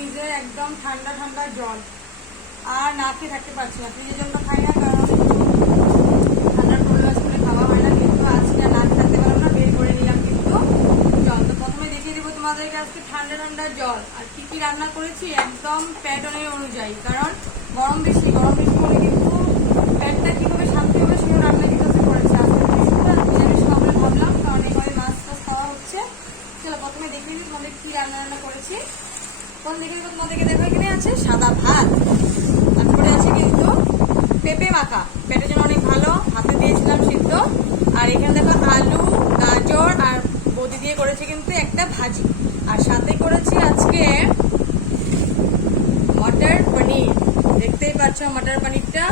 ফ্রিজের একদম ঠান্ডা ঠান্ডা জল, আর না খেয়ে থাকতে পারছি না। ফ্রিজের জলটা খাই না, কারণ ঠান্ডার প্রবলেম আছে বলে খাওয়া হয় না। কিন্তু আজকে না খেয়ে থাকতে পারলাম না, বের করে নিলাম কিন্তু জল। তো প্রথমে দেখিয়ে দেবো তোমাদেরকে আজকে ঠান্ডা ঠান্ডা জল আর কি কি রান্না করেছি একদম প্যাটার্নের অনুযায়ী। কারণ গরম বেশি হলে কিন্তু প্যাটটা কীভাবে শান্তি হবে সেও রান্না কিন্তু করেছে। আজকে নিরামিষ খাবো ভাবলাম, কারণ এইভাবে মাছ টাছ খাওয়া হচ্ছে। চলো প্রথমে দেখিয়ে দিই তোমাদের কি রান্না করেছি। কোন দেখে তোমাদেরকে দেখো, এখানে আছে সাদা ভাত, তারপরে আছে কিন্তু পেঁপে মাখা, পেটের জন্য অনেক ভালো, হাতে দিয়েছিলাম সিদ্ধ। আর এখানে দেখো আলু, গাজর আর বদি দিয়ে করেছি কিন্তু একটা ভাজি। আর সাথে করেছি আজকে মটর পনির, দেখতেই পাচ্ছ মটর পনিরটা।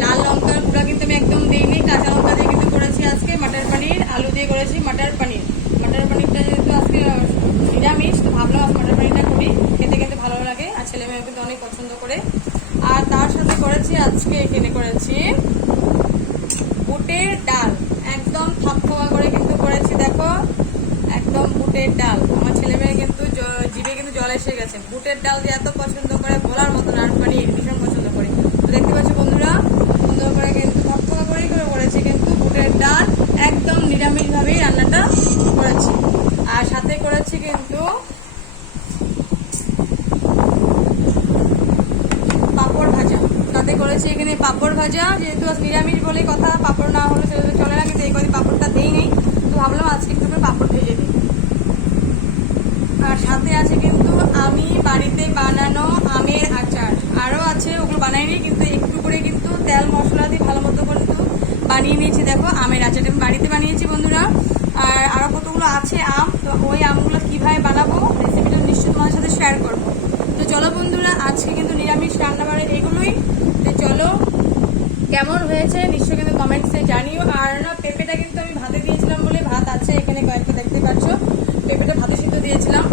লাল লঙ্কার গুঁড়া কিন্তু আমি একদম দিইনি, কাঁচা লঙ্কা দিয়ে কিন্তু করেছি আজকে মটর পনির। আলু দিয়ে করেছি মটর পনির। মটর পনিরটা যেহেতু আজকে নিরামিষ, তো ভাবলাম আজকে মটর পনিরটা করি, খেতে কিন্তু ভালো লাগে আর ছেলে মেয়ে কিন্তু অনেক পছন্দ করে। আর তার সাথে করেছি আজকে এখানে করেছি বুটের ডাল, একদম থকথকা করে কিন্তু করেছি। দেখো একদম বুটের ডাল, আমার ছেলে মেয়ে কিন্তু জিভে কিন্তু জল এসে গেছে। বুটের ডাল দিয়ে এত পছন্দ করে বলার মতন, আর পনির ভীষণ পছন্দ করে। তো দেখতে পাচ্ছ বন্ধুরা, সুন্দর করে কিন্তু থকথকা করেই করেছি কিন্তু বুটের ডাল, একদম নিরামিষ ভাবেই রান্নাটা করেছি। আর সাথে করেছি কিন্তু পাঁপড় ভাজা, সাথে করেছি এখানে পাঁপড় ভাজা। যেহেতু আজ নিরামিষ বলে কথা, পাঁপড় না হলে সেটা চলে না, কিন্তু এই কদিন পাঁপড়টা দিই নেই, তো ভাবলাম আজকে একটু করে পাঁপড় ভেজে দিই। আর সাথে আছে কিন্তু আমি বাড়িতে বানানো আমের আচার, আরও আছে, ওগুলো বানাইনি, কিন্তু একটু করে কিন্তু তেল মশলা দিয়ে ভালো মতো কিন্তু বানিয়ে নিয়েছি। দেখো আমের আচারটা আমি বাড়িতে বানিয়েছি বন্ধুরা। আর আরও কতগুলো আছে আম, তো ওই আমগুলো কীভাবে বানাবো রেসিপিটা নিশ্চয়ই তোমাদের সাথে শেয়ার করবো। তো চলো বন্ধুরা, আজকে কিন্তু নিরামিষ রান্নাবাড়ি এগুলোই। তো চলো কেমন হয়েছে নিশ্চয়ই কিন্তু কমেন্টসে জানিও। আর না পেঁপেটা কিন্তু আমি ভাতে দিয়েছিলাম বলে ভাত আছে এখানে কয়েকটা, দেখতে পাচ্ছ পেঁপেটা ভাতে সিদ্ধ দিয়েছিলাম।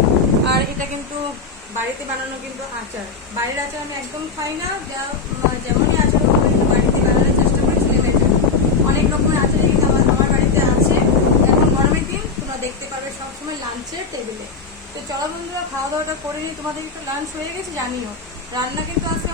আর এটা কিন্তু বাড়িতে বানানো কিন্তু আচার, বাড়ির আচার আমি একদম খাই না, যেমনই আচার হবে কিন্তু বাড়িতে বানানোর চেষ্টা করি ছেলে মেয়ের জন্য। অনেক রকমের আচার কিন্তু আমার বাড়িতে আছে, এখন গরমের দিন তোমরা দেখতে পারবে সবসময় লাঞ্চের টেবিলে। তো চলো বন্ধুরা খাওয়া দাওয়াটা করে নিই, তোমাদের একটু লাঞ্চ হয়ে গেছে জানিও। রান্না কিন্তু আজকে